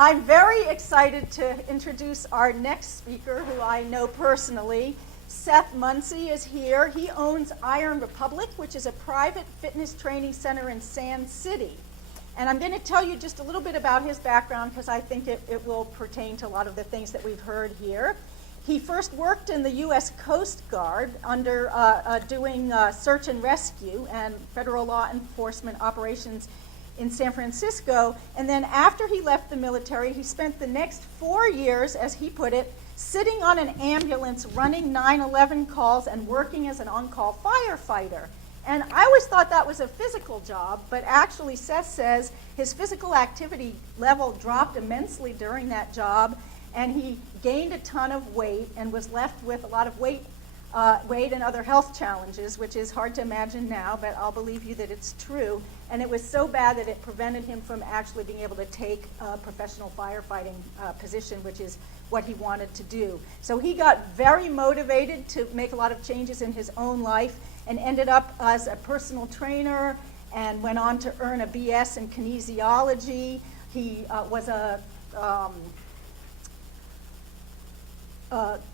I'm very excited to introduce our next speaker, who I know personally. Seth Muncy is here. He owns Iron Republic, which is a private fitness training center in Sand City. And I'm going to tell you just a little bit about his background because I think it will pertain to a lot of the things that we've heard here. He first worked in the U.S. Coast Guard under doing search and rescue and federal law enforcement operations in San Francisco. And then after he left the military, he spent the next 4 years, as he put it, sitting on an ambulance running 911 calls and working as an on-call firefighter. And I always thought that was a physical job, but actually Seth says his physical activity level dropped immensely during that job, and he gained a ton of weight and was left with a lot of weight and other health challenges, which is hard to imagine now, but I'll believe you that it's true. And it was so bad that it prevented him from actually being able to take a professional firefighting position, which is what he wanted to do. So he got very motivated to make a lot of changes in his own life and ended up as a personal trainer and went on to earn a BS in kinesiology. He was a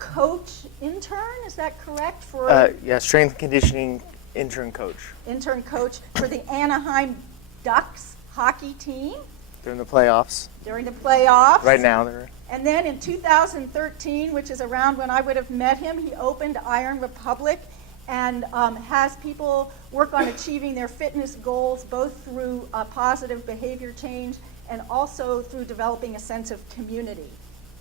coach intern, is that correct? Yeah, strength and conditioning intern coach. Intern coach for the Anaheim Ducks hockey team. During the playoffs. During the playoffs. Right now they're. And then in 2013, which is around when I would have met him, he opened Iron Republic and has people work on achieving their fitness goals, both through positive behavior change and also through developing a sense of community.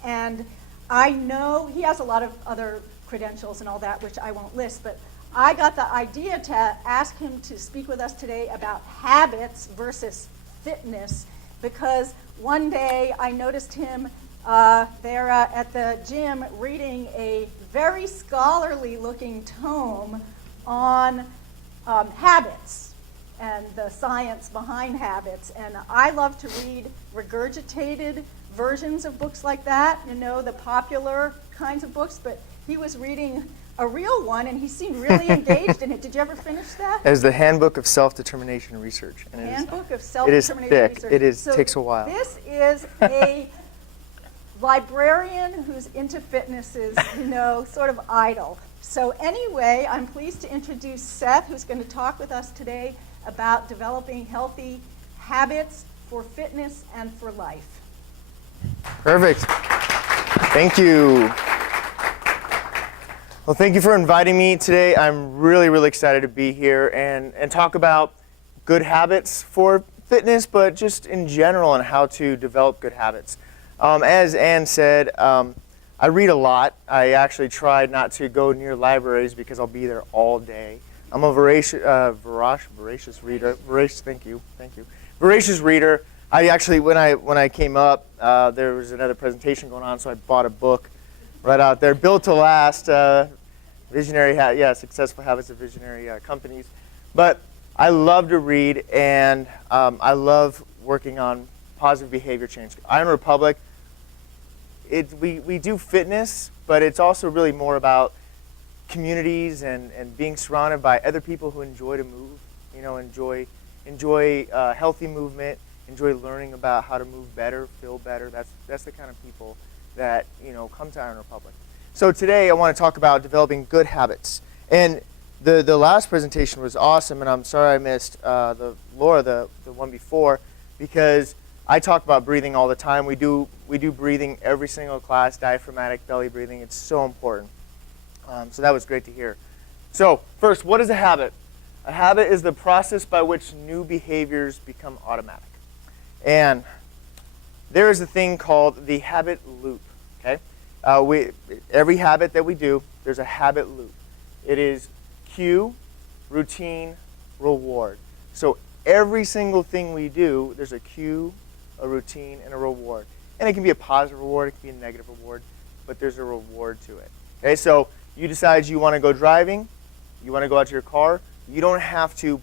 And I know he has a lot of other credentials and all that, which I won't list, but I got the idea to ask him to speak with us today about habits versus fitness, because one day I noticed him there at the gym reading a very scholarly looking tome on habits and the science behind habits. And I love to read regurgitated versions of books like that, you know, the popular kinds of books, but he was reading a real one and he seemed really engaged in it. Did you ever finish that? It is the Handbook of Self-Determination Research. And Handbook of Self-Determination Research. It is So takes a while. This is a librarian who's into fitness is, you know, sort of idle. So anyway, I'm pleased to introduce Seth, who's going to talk with us today about developing healthy habits for fitness and for life. Perfect. Thank you. Well, thank you for inviting me today. I'm really, really excited to be here and talk about good habits for fitness, but just in general on how to develop good habits. As Ann said, I read a lot. I actually tried not to go near libraries because I'll be there all day. I'm a voracious reader. Thank you. Voracious reader. I actually, when I came up, there was another presentation going on, so I bought a book right out there, Built to Last, Successful Habits of Visionary Companies. But I love to read, and I love working on positive behavior change. Iron Republic, we do fitness, but it's also really more about communities and being surrounded by other people who enjoy to move, you know, enjoy healthy movement, enjoy learning about how to move better, feel better. That's the kind of people that, you know, come to Iron Republic. So today I want to talk about developing good habits. And the last presentation was awesome, and I'm sorry I missed Laura, the one before, because I talk about breathing all the time. We do breathing every single class, diaphragmatic belly breathing. It's so important. So that was great to hear. So first, what is a habit? A habit is the process by which new behaviors become automatic. And there is a thing called the habit loop. Okay, every habit that we do, there's a habit loop. It is cue, routine, reward. So every single thing we do, there's a cue, a routine, and a reward. And it can be a positive reward, it can be a negative reward, but there's a reward to it. Okay, so you decide you want to go driving, you want to go out to your car, you don't have to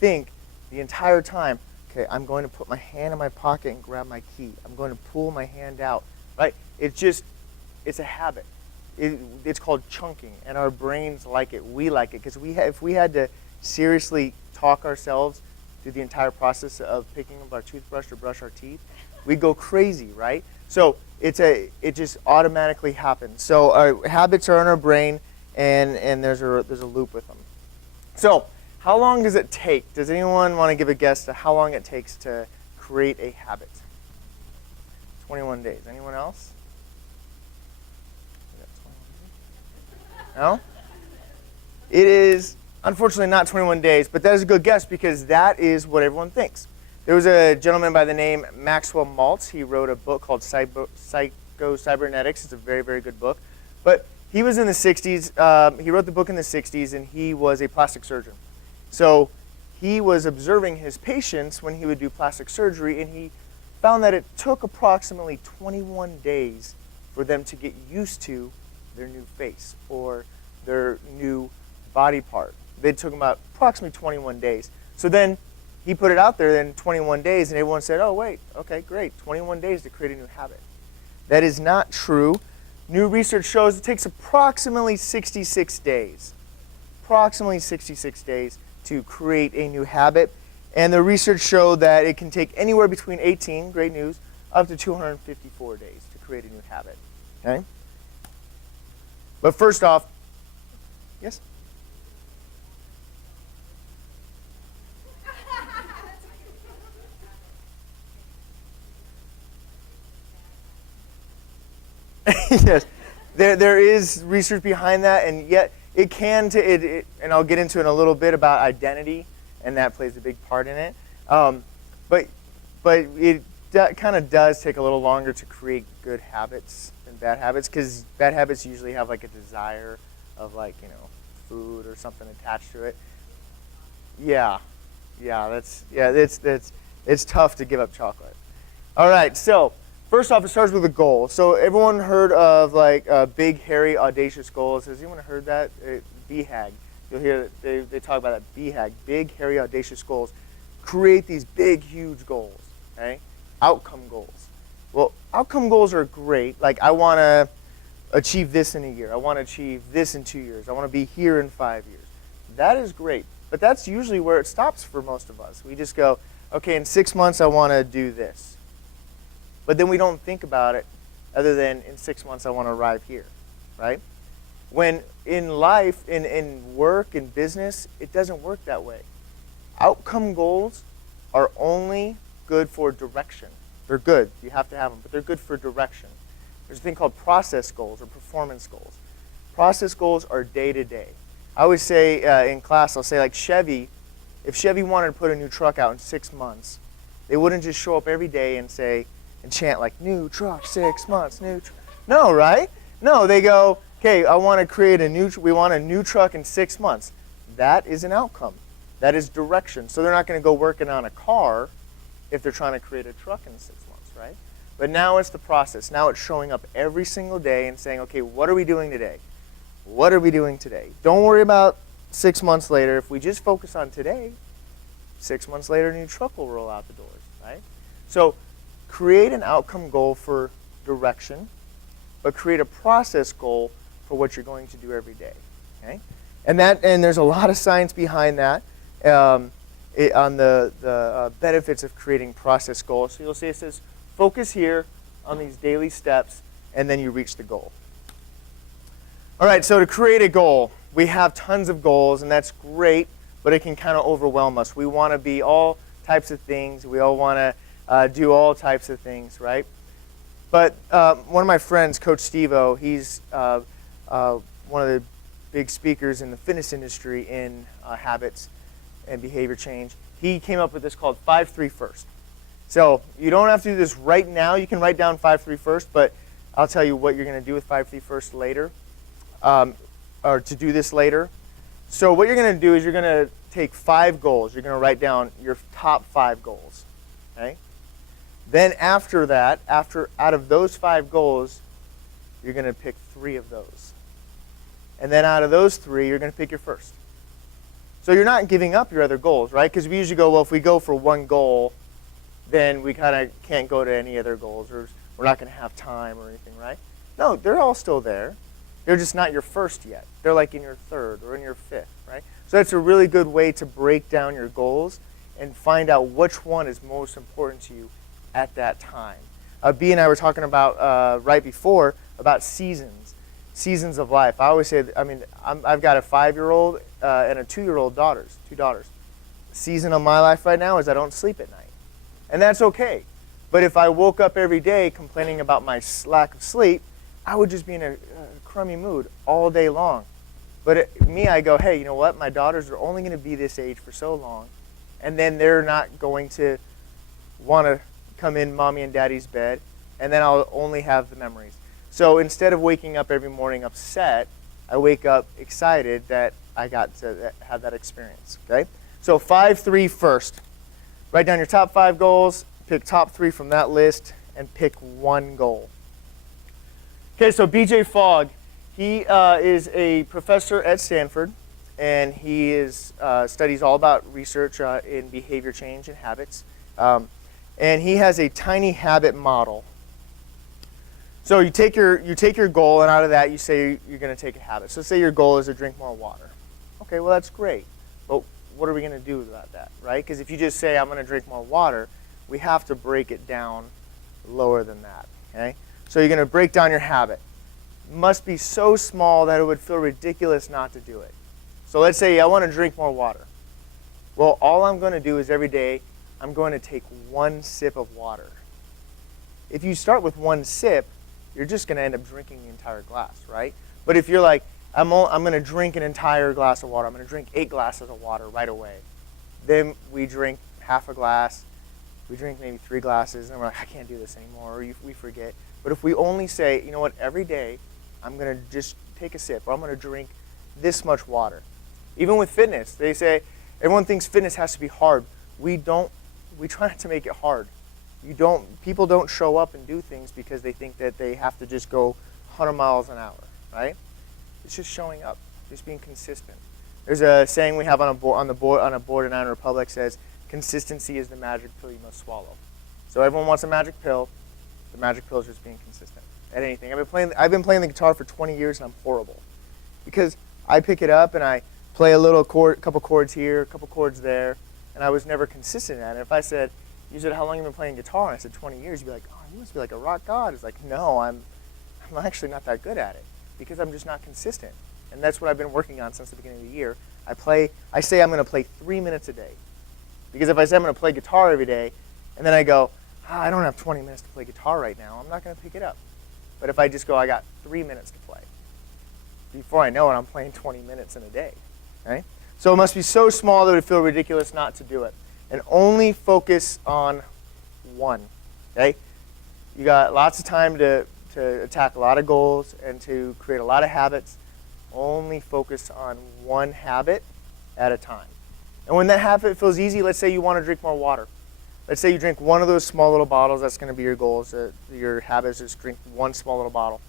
think the entire time, okay, I'm going to put my hand in my pocket and grab my key. I'm going to pull my hand out, right? It's a habit. It's called chunking, and our brains like it. We like it, because if we had to seriously talk ourselves through the entire process of picking up our toothbrush to brush our teeth, we go crazy, right? So it just automatically happens. So our habits are in our brain, and there's a loop with them. So how long does it take? Does anyone want to give a guess to how long it takes to create a habit? 21 days. Anyone else? No? It is, unfortunately, not 21 days, but that is a good guess because that is what everyone thinks. There was a gentleman by the name Maxwell Maltz. He wrote a book called Psycho-Cybernetics. It's a very, very good book. But he was in the 60s. He wrote the book in the 60s, and he was a plastic surgeon. So he was observing his patients when he would do plastic surgery, and he found that it took approximately 21 days for them to get used to their new face or their new body part. It took them about approximately 21 days. So then he put it out there in 21 days, and everyone said, oh, wait, okay, great, 21 days to create a new habit. That is not true. New research shows it takes approximately 66 days. Approximately 66 days to create a new habit. And the research showed that it can take anywhere between 18, great news, up to 254 days to create a new habit. Okay? But first off, yes? Yes, there is research behind that, and yet it can, and I'll get into it in a little bit about identity, and that plays a big part in it. But it kind of does take a little longer to create good habits than bad habits, because bad habits usually have like a desire of like, you know, food or something attached to it. It's tough to give up chocolate. All right, so first off, it starts with a goal. So everyone heard of like big, hairy, audacious goals. Has anyone heard that? BHAG. You'll hear that they talk about that. BHAG, big, hairy, audacious goals. Create these big, huge goals. Okay, outcome goals. Well, outcome goals are great. Like I want to achieve this in a year. I want to achieve this in 2 years. I want to be here in 5 years. That is great, but that's usually where it stops for most of us. We just go, okay, in 6 months I want to do this. But then we don't think about it other than in 6 months I want to arrive here, right? When in life, in work, in business, it doesn't work that way. Outcome goals are only good for direction. They're good, you have to have them, but they're good for direction. There's a thing called process goals or performance goals. Process goals are day to day. I always say in class, I'll say like Chevy, if Chevy wanted to put a new truck out in 6 months, they wouldn't just show up every day and say, and chant like, new truck, 6 months, new truck. No, right? No, they go, okay, I want to create we want a new truck in 6 months. That is an outcome. That is direction. So they're not going to go working on a car if they're trying to create a truck in 6 months, right? But now it's the process. Now it's showing up every single day and saying, okay, what are we doing today? What are we doing today? Don't worry about 6 months later. If we just focus on today, 6 months later, a new truck will roll out the doors, right? So create an outcome goal for direction, but create a process goal for what you're going to do every day. Okay? And there's a lot of science behind that on the benefits of creating process goals. So you'll see it says, focus here on these daily steps, and then you reach the goal. All right, so to create a goal, we have tons of goals, and that's great, but it can kind of overwhelm us. We want to be all types of things. We all want to do all types of things, right? But one of my friends, Coach Steve-O, he's one of the big speakers in the fitness industry in habits and behavior change. He came up with this called 5-3 first. So you don't have to do this right now. You can write down 5-3 first, but I'll tell you what you're going to do with 5-3 first later, or to do this later. So what you're going to do is you're going to take 5 goals. You're going to write down your top 5 goals. Okay? Then after that, out of those 5 goals, you're going to pick 3 of those. And then out of those 3, you're going to pick your first. So you're not giving up your other goals, right? Because we usually go, well, if we go for one goal, then we kind of can't go to any other goals, or we're not going to have time or anything, right? No, they're all still there. They're just not your first yet. They're like in your 3rd or in your 5th, right? So that's a really good way to break down your goals and find out which one is most important to you at that time. B and I were talking about right before about seasons of life. I always say, I've got a 5-year-old and a 2-year-old two daughters. The season of my life right now is I don't sleep at night. And that's okay. But if I woke up every day complaining about my lack of sleep, I would just be in a crummy mood all day long. But I go, hey, you know what? My daughters are only going to be this age for so long, and then they're not going to want to come in mommy and daddy's bed, and then I'll only have the memories. So instead of waking up every morning upset, I wake up excited that I got to have that experience, okay? So 5-3 first. Write down your top 5 goals, pick top 3 from that list, and pick one goal. Okay, so BJ Fogg, he is a professor at Stanford, and he studies all about research in behavior change and habits. And he has a tiny habit model. So you take your goal, and out of that you say you're going to take a habit. So say your goal is to drink more water. Okay, well that's great, but what are we going to do about that, right? Because if you just say I'm going to drink more water, we have to break it down lower than that. Okay, so you're going to break down your habit. It must be so small that it would feel ridiculous not to do it. So let's say I want to drink more water. Well, all I'm going to do is every day I'm going to take 1 sip of water. If you start with 1 sip, you're just going to end up drinking the entire glass, right? But if you're like, I'm going to drink an entire glass of water, I'm going to drink 8 glasses of water right away. Then we drink half a glass, we drink maybe 3 glasses, and we're like, I can't do this anymore, or we forget. But if we only say, you know what, every day I'm going to just take a sip, or I'm going to drink this much water. Even with fitness, they say, everyone thinks fitness has to be hard. We try not to make it hard. People don't show up and do things because they think that they have to just go 100 miles an hour, right? It's just showing up, just being consistent. There's a saying we have on a board in Iron Republic says, consistency is the magic pill you must swallow. So everyone wants a magic pill. The magic pill is just being consistent at anything. I've been playing the guitar for 20 years and I'm horrible because I pick it up and I play a couple chords here, a couple chords there, and I was never consistent at it. If I said, you said, how long have you been playing guitar? And I said, 20 years. You'd be like, oh, you must be like a rock god. It's like, no, I'm actually not that good at it because I'm just not consistent. And that's what I've been working on since the beginning of the year. I say I'm going to play 3 minutes a day. Because if I say I'm going to play guitar every day, and then I go, I don't have 20 minutes to play guitar right now, I'm not going to pick it up. But if I just go, I got 3 minutes to play. Before I know it, I'm playing 20 minutes in a day. Right? So it must be so small that it would feel ridiculous not to do it. And only focus on one. Okay? You got lots of time to attack a lot of goals and to create a lot of habits. Only focus on one habit at a time. And when that habit feels easy, let's say you want to drink more water. Let's say you drink one of those small little bottles. That's going to be your goal. Your habit is just drink one small little bottle.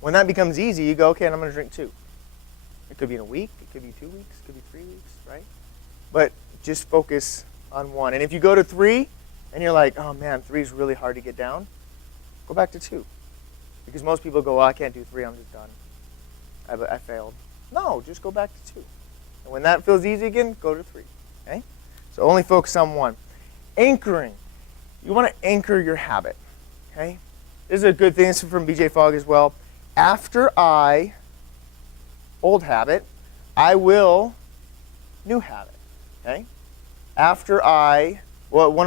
When that becomes easy, you go, okay, and I'm going to drink 2. It could be in a week. It could be 2 weeks. It could be 3 weeks, right? But just focus on one. And if you go to 3 and you're like, oh man, 3 is really hard to get down, go back to 2. Because most people go, well, I can't do 3, I'm just done. I failed. No, just go back to 2. And when that feels easy again, go to 3. Okay? So only focus on one. Anchoring. You want to anchor your habit. Okay? This is a good thing. This is from BJ Fogg as well. Old habit, I will, new habit. Okay? One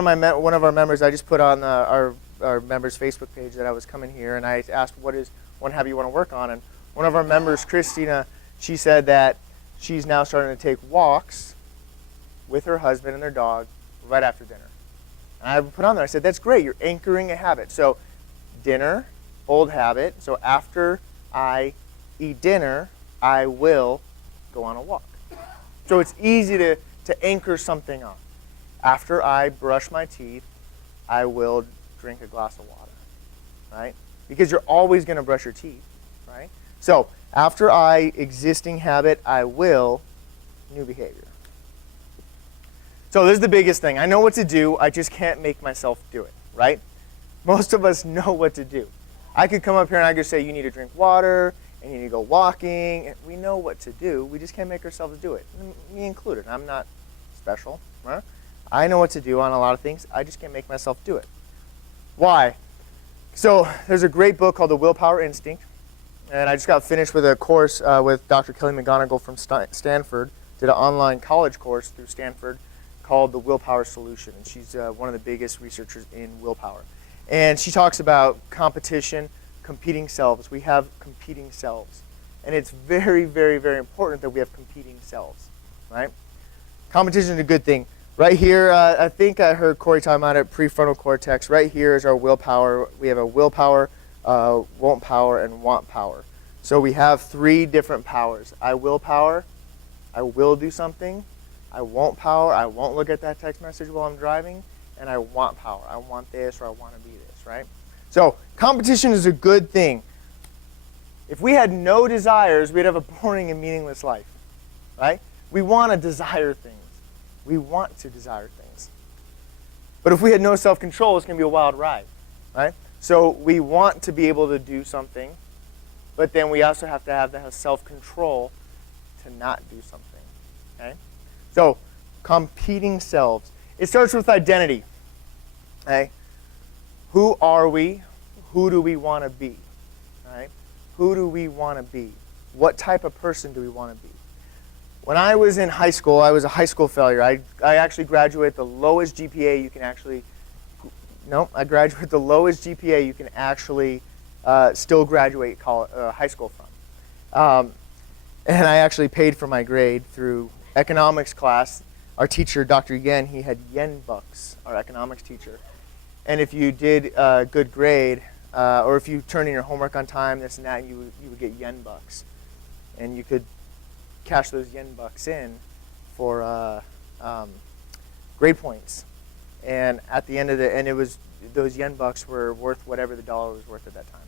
of our members, I just put on our members' Facebook page that I was coming here, and I asked, what is one habit you want to work on? And one of our members, Christina, she said that she's now starting to take walks with her husband and their dog right after dinner. And I put on there, I said, that's great, you're anchoring a habit. So dinner, old habit, so after I eat dinner, I will go on a walk. So it's easy to anchor something on. After I brush my teeth, I will drink a glass of water, right? Because you're always going to brush your teeth, right? So after existing habit, I will, new behavior. So this is the biggest thing. I know what to do, I just can't make myself do it, right? Most of us know what to do. I could come up here and I could say, you need to drink water, and you need to go walking. And we know what to do. We just can't make ourselves do it. Me included. I'm not special. Right? I know what to do on a lot of things. I just can't make myself do it. Why? So there's a great book called The Willpower Instinct. And I just got finished with a course with Dr. Kelly McGonigal from Stanford. Did an online college course through Stanford called The Willpower Solution. And she's one of the biggest researchers in willpower. And she talks about competition, competing selves. We have competing selves. And it's very, very, very important that we have competing selves, right? Competition is a good thing. Right here, I think I heard Corey talking about it, prefrontal cortex. Right here is our willpower. We have a willpower, won't power, and want power. So we have 3 different powers. I will power, I will do something. I won't power, I won't look at that text message while I'm driving. And I want power. I want this or I want to be this, right? So competition is a good thing. If we had no desires, we'd have a boring and meaningless life, right? We want to desire things. We want to desire things. But if we had no self-control, it's going to be a wild ride, right? So we want to be able to do something, but then we also have to have the self-control to not do something, okay? So competing selves. It starts with identity, okay? Who are we? Who do we want to be, right? Who do we want to be? What type of person do we want to be? When I was in high school, I was a high school failure. I actually graduated the lowest GPA you can actually, I graduated the lowest GPA you can actually still graduate high school from. And I actually paid for my grade through economics class. Our teacher, Dr. Yen, he had yen bucks, our economics teacher. And if you did a good grade, or if you turned in your homework on time, this and that, you would get yen bucks. And you could cash those yen bucks in for grade points. And at the end of those yen bucks were worth whatever the dollar was worth at that time.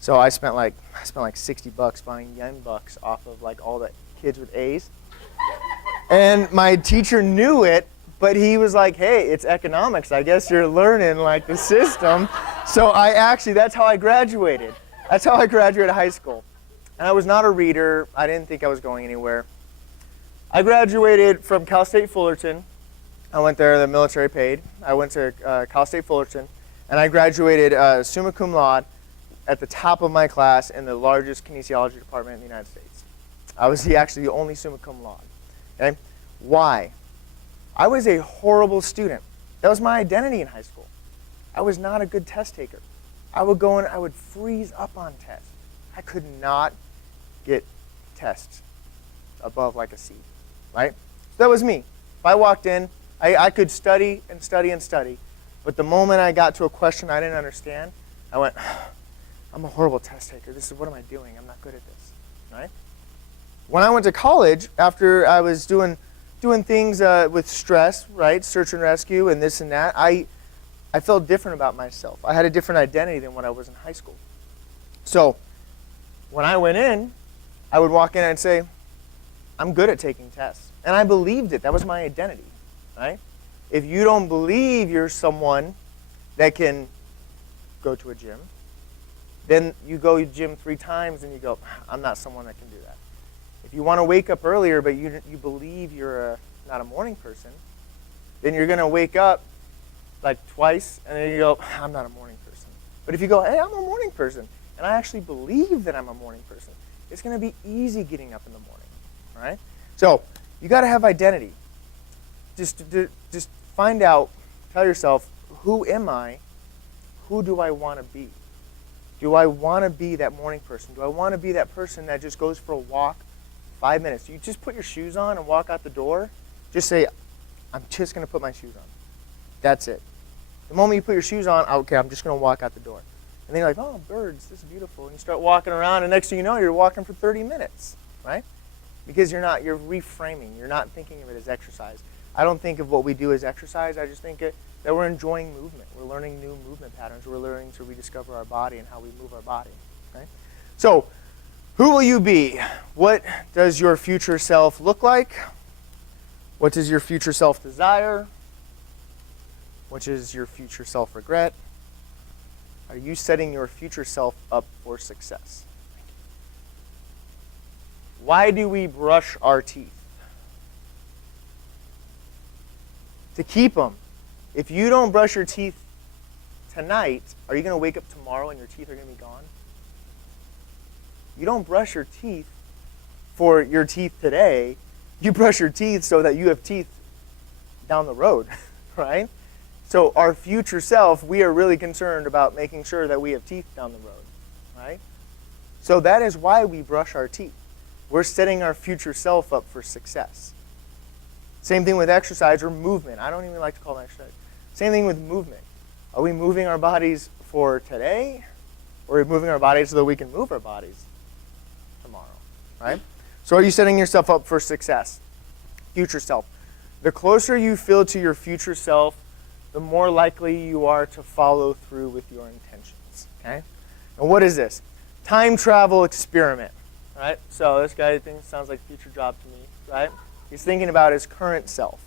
So I spent like $60 buying yen bucks off of like all the kids with A's. And my teacher knew it, but he was like, hey, it's economics. I guess you're learning like the system. So that's how I graduated. That's how I graduated high school. And I was not a reader. I didn't think I was going anywhere. I graduated from Cal State Fullerton. I went there, the military paid. I went to Cal State Fullerton, and I graduated summa cum laude at the top of my class in the largest kinesiology department in the United States. I was actually the only summa cum laude. Okay? Why? I was a horrible student. That was my identity in high school. I was not a good test taker. I would go in, I would freeze up on tests. I could not get tests above like a C, right? So that was me. If I walked in, I could study and study and study, but the moment I got to a question I didn't understand, I went, I'm a horrible test taker. What am I doing? I'm not good at this, right? When I went to college, after I was doing things with stress, right, search and rescue and this and that, I felt different about myself. I had a different identity than when I was in high school. So when I went in, I would walk in and say, I'm good at taking tests. And I believed it. That was my identity, right? If you don't believe you're someone that can go to a gym, then you go to the gym 3 times and you go, I'm not someone that can do that. If you want to wake up earlier but you believe you're not a morning person, then you're going to wake up like twice and then you go, I'm not a morning person. But if you go, hey, I'm a morning person, and I actually believe that I'm a morning person, it's going to be easy getting up in the morning, right? So you got to have identity. Just find out, tell yourself, who am I? Who do I want to be? Do I want to be that morning person? Do I want to be that person that just goes for a walk 5 minutes? You just put your shoes on and walk out the door. Just say, I'm just going to put my shoes on. That's it. The moment you put your shoes on, okay, I'm just going to walk out the door. And then you're like, oh, birds, this is beautiful. And you start walking around, and next thing you know, you're walking for 30 minutes, right? Because you're reframing. You're not thinking of it as exercise. I don't think of what we do as exercise. I just think that we're enjoying movement. We're learning new movement patterns. We're learning to rediscover our body and how we move our body, right? So who will you be? What does your future self look like? What does your future self desire? What is your future self regret? Are you setting your future self up for success? Why do we brush our teeth? to keep them. If you don't brush your teeth tonight, are you going to wake up tomorrow and your teeth are going to be gone? You don't brush your teeth for your teeth today. You brush your teeth so that you have teeth down the road, right? So our future self, we are really concerned about making sure that we have teeth down the road, right? So that is why we brush our teeth. We're setting our future self up for success. Same thing with exercise or movement. I don't even like to call it exercise. Same thing with movement. Are we moving our bodies for today? Or are we moving our bodies so that we can move our bodies tomorrow, right? So are you setting yourself up for success? Future self. The closer you feel to your future self, the more likely you are to follow through with your intentions, okay? And what is this? Time travel experiment, right? So this guy thinks sounds like a future job to me, right? He's thinking about his current self.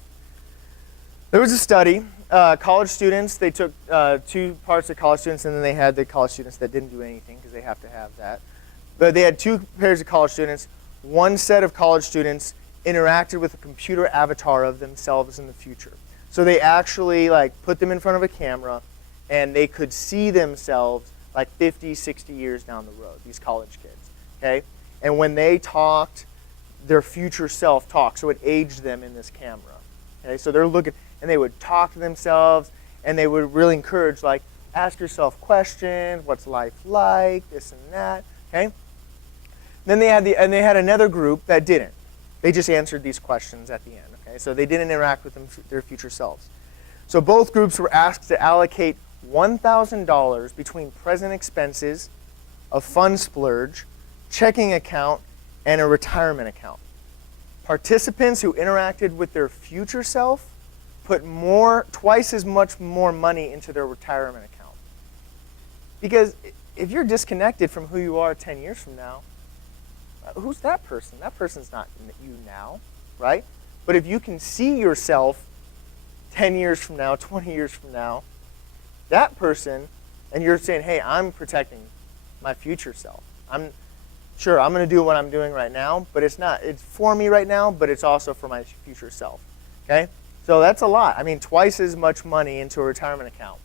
There was a study, college students, they took 2 parts of college students, and then they had the college students that didn't do anything because they have to have that. But they had 2 pairs of college students. One set of college students interacted with a computer avatar of themselves in the future. So they actually put them in front of a camera, and they could see themselves 50, 60 years down the road, these college kids, okay? And when they talked, their future self talked, so it aged them in this camera, okay? So they're looking, and they would talk to themselves, and they would really encourage, ask yourself questions, what's life like, this and that, okay? Then they had another group that didn't. They just answered these questions at the end, okay? So they didn't interact with their future selves. So both groups were asked to allocate $1,000 between present expenses, a fun splurge, checking account, and a retirement account. Participants who interacted with their future self put twice as much more money into their retirement account. Because if you're disconnected from who you are 10 years from now, who's that person? That person's not you now, right? But if you can see yourself 10 years from now, 20 years from now, that person, and you're saying, hey, I'm protecting my future self. I'm going to do what I'm doing right now, but it's for me right now, but it's also for my future self, okay? So that's a lot. I mean, twice as much money into a retirement account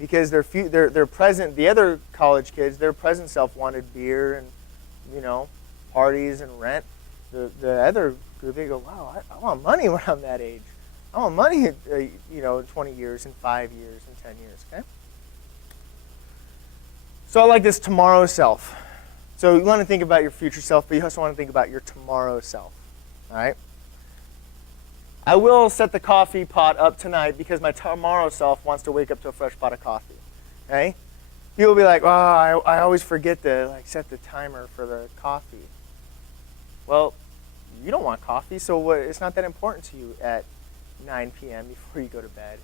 because the other college kids, their present self wanted beer and, parties and rent. The other group, they go, wow, I want money when I'm that age. I want money, in 20 years, in 5 years, in 10 years, okay? So I like this tomorrow self. So you want to think about your future self, but you also want to think about your tomorrow self, all right? I will set the coffee pot up tonight because my tomorrow self wants to wake up to a fresh pot of coffee, okay? People will be like, oh, I always forget to set the timer for the coffee. Well, you don't want coffee, so it's not that important to you at 9 p.m. before you go to bed.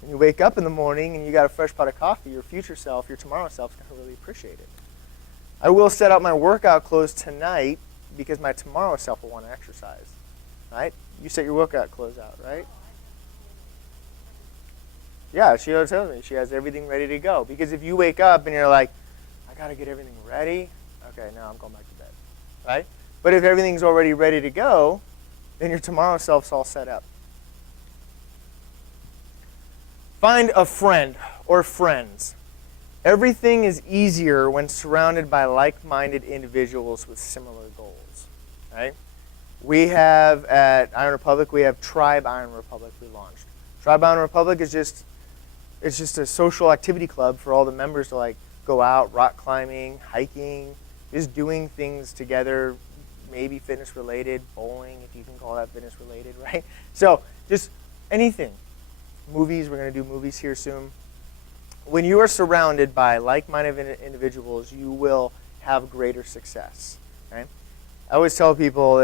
When you wake up in the morning and you got a fresh pot of coffee, your future self, your tomorrow self is going to really appreciate it. I will set out my workout clothes tonight because my tomorrow self will want to exercise, right? You set your workout clothes out, right? Yeah, she always tells me she has everything ready to go. Because if you wake up and you're like, I got to get everything ready, okay, now I'm going back to bed, right? But if everything's already ready to go, then your tomorrow self's all set up. Find a friend or friends. Everything is easier when surrounded by like-minded individuals with similar goals, right? We have at Iron Republic, we have Tribe Iron Republic we launched. Tribe Iron Republic is just a social activity club for all the members to go out, rock climbing, hiking, just doing things together, maybe fitness related, bowling, if you can call that fitness related, right? So just anything. Movies, we're going to do movies here soon. When you are surrounded by like-minded individuals, you will have greater success, okay? I always tell people,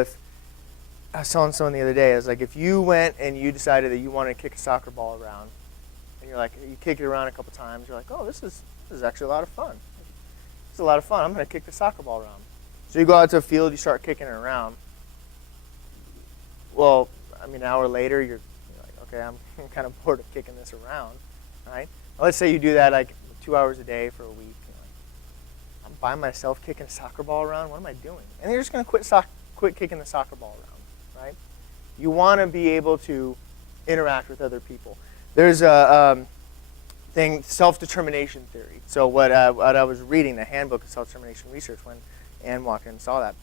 I was telling someone the other day, I was like, if you went and you decided that you wanted to kick a soccer ball around, and you kick it around a couple times, you're like, oh, this is actually a lot of fun. It's a lot of fun. I'm going to kick the soccer ball around. So you go out to a field, you start kicking it around. Well, an hour later, you're like, okay, I'm kind of bored of kicking this around, right? Well, let's say you do that 2 hours a day for a week. You're like, I'm by myself kicking a soccer ball around. What am I doing? And you're just going to quit kicking the soccer ball around, right? You want to be able to interact with other people. There's a thing, self-determination theory. So what I was reading, the handbook of self-determination research, when Anne walked in and saw that.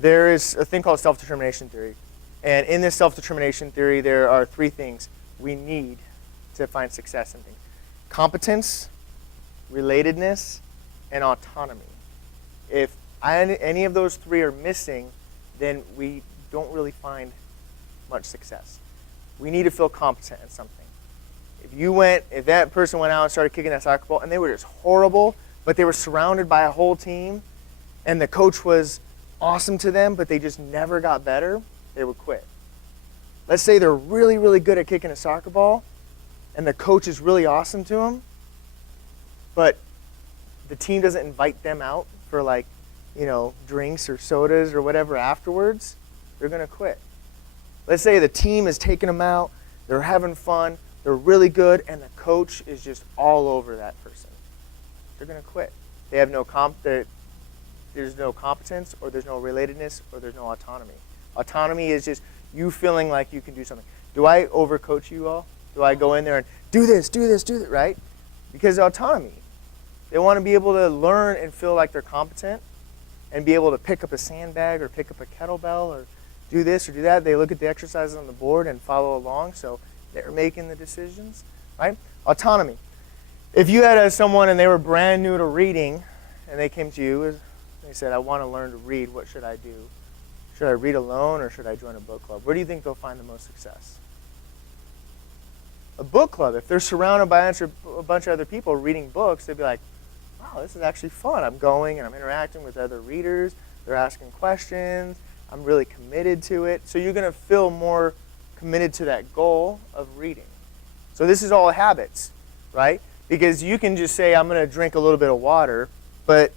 There is a thing called self-determination theory. And in this self-determination theory, there are 3 things we need to find success in things. Competence, relatedness, and autonomy. If any of those 3 are missing, then we don't really find much success. We need to feel competent at something. If that person went out and started kicking that soccer ball and they were just horrible, but they were surrounded by a whole team and the coach was awesome to them, but they just never got better, they would quit. Let's say they're really, really good at kicking a soccer ball and the coach is really awesome to them, but the team doesn't invite them out for drinks or sodas or whatever afterwards, they're going to quit. Let's say the team is taking them out, they're having fun, they're really good, and the coach is just all over that person. They're going to quit. They have there's no competence, or there's no relatedness, or there's no autonomy. Autonomy is just you feeling like you can do something. Do I overcoach you all? Do I go in there and do this, right? Because autonomy. They want to be able to learn and feel like they're competent and be able to pick up a sandbag or pick up a kettlebell or do this or do that. They look at the exercises on the board and follow along, so they're making the decisions, right? Autonomy. If you had someone and they were brand new to reading and they came to you and they said, I want to learn to read, what should I do? Should I read alone or should I join a book club? Where do you think they'll find the most success? A book club. If they're surrounded by a bunch of other people reading books, they'd be like, wow, this is actually fun. I'm going and I'm interacting with other readers. They're asking questions. I'm really committed to it. So you're going to feel more committed to that goal of reading. So this is all habits, right? Because you can just say, I'm going to drink a little bit of water, but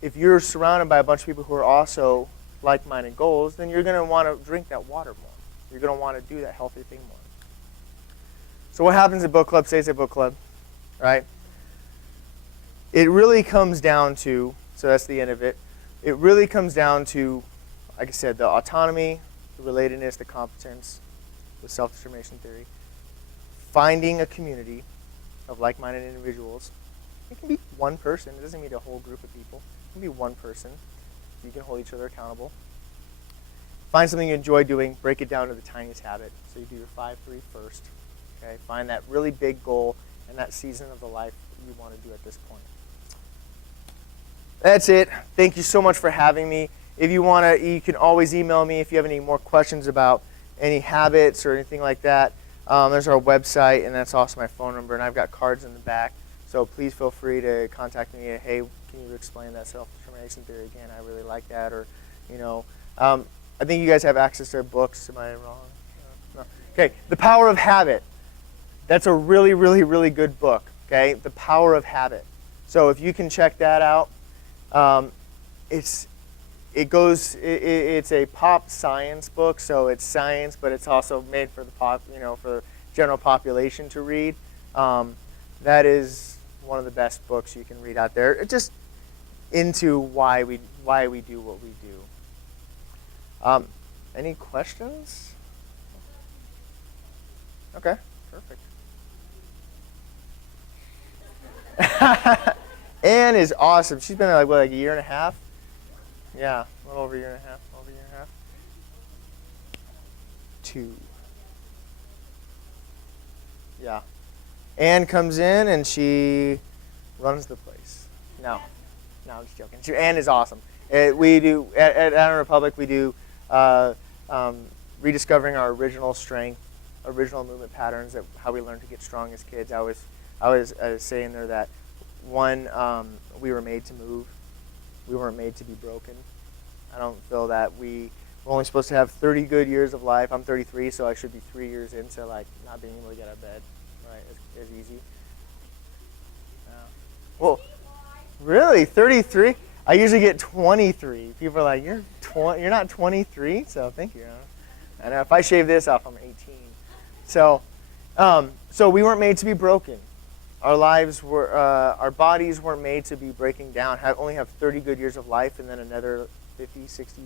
if you're surrounded by a bunch of people who are also like-minded goals, then you're going to want to drink that water more. You're going to want to do that healthy thing more. So what happens at book club stays at book club, right? It really comes down to, so that's the end of it, it really comes down to, like I said, the autonomy, the relatedness, the competence, the self-determination theory, finding a community of like-minded individuals. It can be one person. It doesn't mean a whole group of people. It can be one person. You can hold each other accountable. Find something you enjoy doing. Break it down to the tiniest habit. So you do your 5-3 first. Okay? Find that really big goal and that season of the life that you want to do at this point. That's it. Thank you so much for having me. If you want to, you can always email me if you have any more questions about any habits or anything like that. There's our website, and that's also my phone number, and I've got cards in the back. So please feel free to contact me. Hey, can you explain that self-determination theory again? I really like that. Or, I think you guys have access to books. Am I wrong? No. Okay, The Power of Habit. That's a really, really, really good book. Okay, The Power of Habit. So if you can check that out, it's a pop science book, so it's science, but it's also made for the for the general population to read. That is one of the best books you can read out there. It's just into why we do what we do. Any questions? Okay, perfect. Anne is awesome. She's been there like a year and a half. Yeah, a little over a year and a half. 2. Yeah. Anne comes in and she runs the place. No, I'm just joking. Anne is awesome. We do at Iron Republic. We do rediscovering our original strength, original movement patterns, how we learn to get strong as kids. I was saying there that one, we were made to move. We weren't made to be broken. I don't feel that we're only supposed to have 30 good years of life. I'm 33, so I should be 3 years into not being able to get out of bed, right? As easy. Well, really, 33? I usually get 23. People are like, you're not 23, so thank you. And if I shave this off, I'm 18. So we weren't made to be broken. Our lives were, our bodies weren't made to be breaking down. Only have 30 good years of life, and then another 50, 60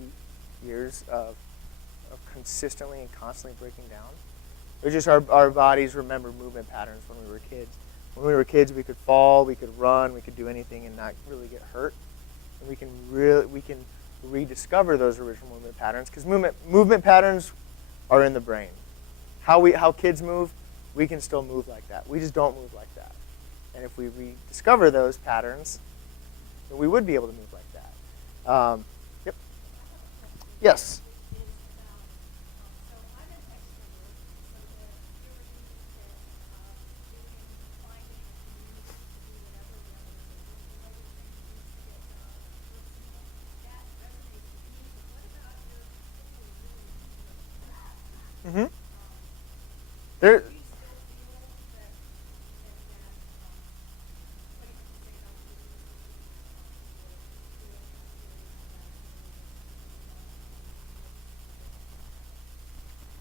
years of consistently and constantly breaking down. It's just our bodies remember movement patterns when we were kids. When we were kids, we could fall, we could run, we could do anything and not really get hurt. And we can rediscover those original movement patterns, because movement patterns are in the brain. How kids move, we can still move like that. We just don't move like that. And if we rediscover those patterns, then we would be able to move like that. Yep. Yes. Mm-hmm. There.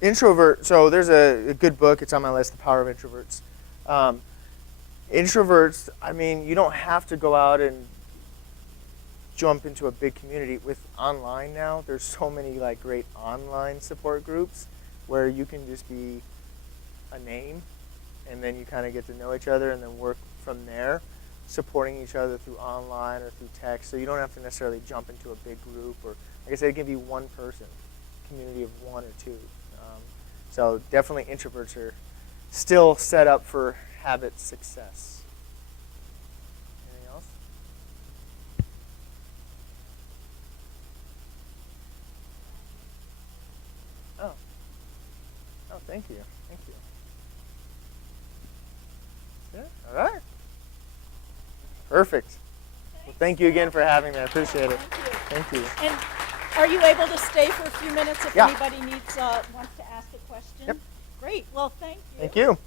Introvert. So there's a good book. It's on my list, The Power of Introverts. Introverts. I mean, you don't have to go out and jump into a big community. With online now, there's so many like great online support groups where you can just be a name, and then you kind of get to know each other and then work from there, supporting each other through online or through text. So you don't have to necessarily jump into a big group, or like I said, it can be one person, community of one or two. So definitely introverts are still set up for habit success. Anything else? Oh, thank you. Thank you. Yeah, all right. Perfect. Well, thank you again for having me. I appreciate it. Thank you. Thank you. And are you able to stay for a few minutes if Yeah. anybody wants to ask a question? Yep. Great. Well, thank you. Thank you.